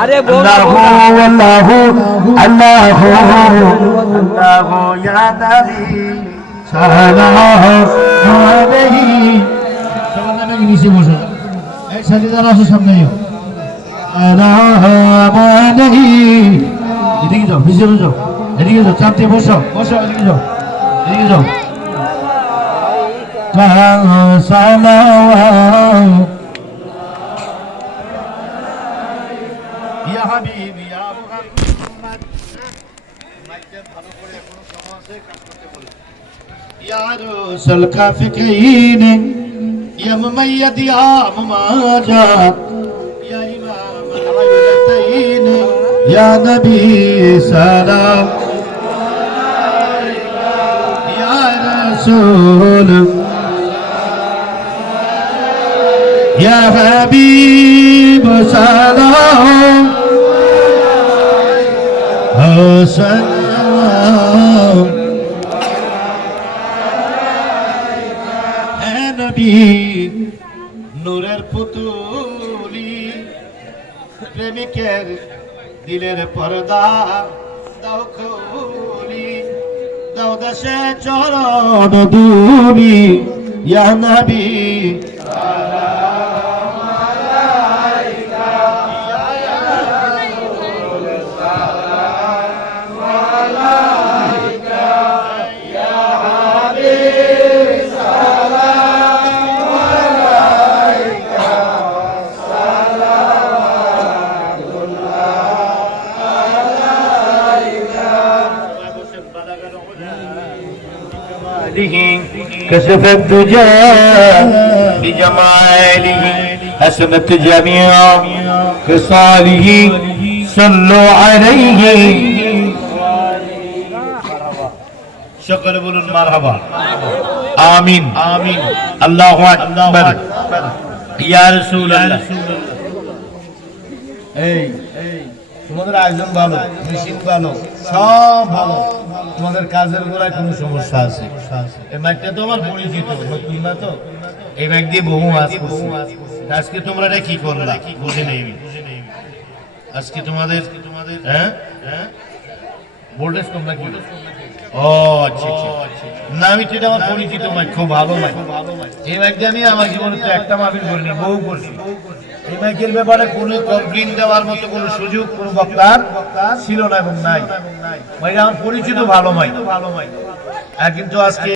আরে আল্লাহু আল্লাহু আল্লাহু আল্লাহু ইয়া নবী সালাম আলাইহি। সবার নামে নিচে বসো, এই সাথে যারা আছে সামনে সালাম আলাইহি। এদিকে যাও, নিচে বসো, এদিকে যাও, চাপতে বসো, বসো, এদিকে যাও, এদিকে যাও। সালাম ইয়া হাবিবি ইয়া মুহাম্মদ। মাইকের ভালো করে এখনো সময় আছে, কাজ করতে বলে। ইয়া রাসূল কাফিকিন ইয়া মুমাইয়াদ ইয়া মুমাজাত ইয়া ইমাম আল-হাইদাতাইন ইয়া নবী সালাম আলাইকা ইয়া রাসূল ইয়া হাবিব সালাম সালাম হে নবী নূরের পুতুলি প্রেমিকের দিলের পর্দা দাও খুলি দাও দেশে চরণ দুলি ইয়া নবী كشف الدجى بجماله حسنت جميع خصاله صلوا عليه شكر بولن مرحبا آمين آمين الله أكبر يا رسول الله। এই তোমাদের আয়োজন ভালো, মেশিন ভালো, সব ভালো, তোমাদের কাজের গোড়ায় কোনো সমস্যা আছে? এই মাইকটা তো আমার পরিচিত, নতুন না তো, এই মাইক দিয়ে বহু আজ আজকে তোমরা এটা কি করলা বুঝে নেই। আজকে তোমাদের হ্যাঁ ভোল্টেজ তোমরা কি? ও আচ্ছা আচ্ছা, না আমি তো এটা আমার পরিচিত মাইক, খুব ভালো মাইক। এই মাইক দিয়ে আমি আমার জীবনে তো একটা মাহফিল করিনি, বহু করছি। এই মাইকের ব্যাপারে কোনো কমপ্লেইন দেওয়ার মতো কোনো সুযোগ কোনো বক্তার ছিল না এবং নাই। মাইক আমার পরিচিত ভালো মাইক, কিন্তু আজকে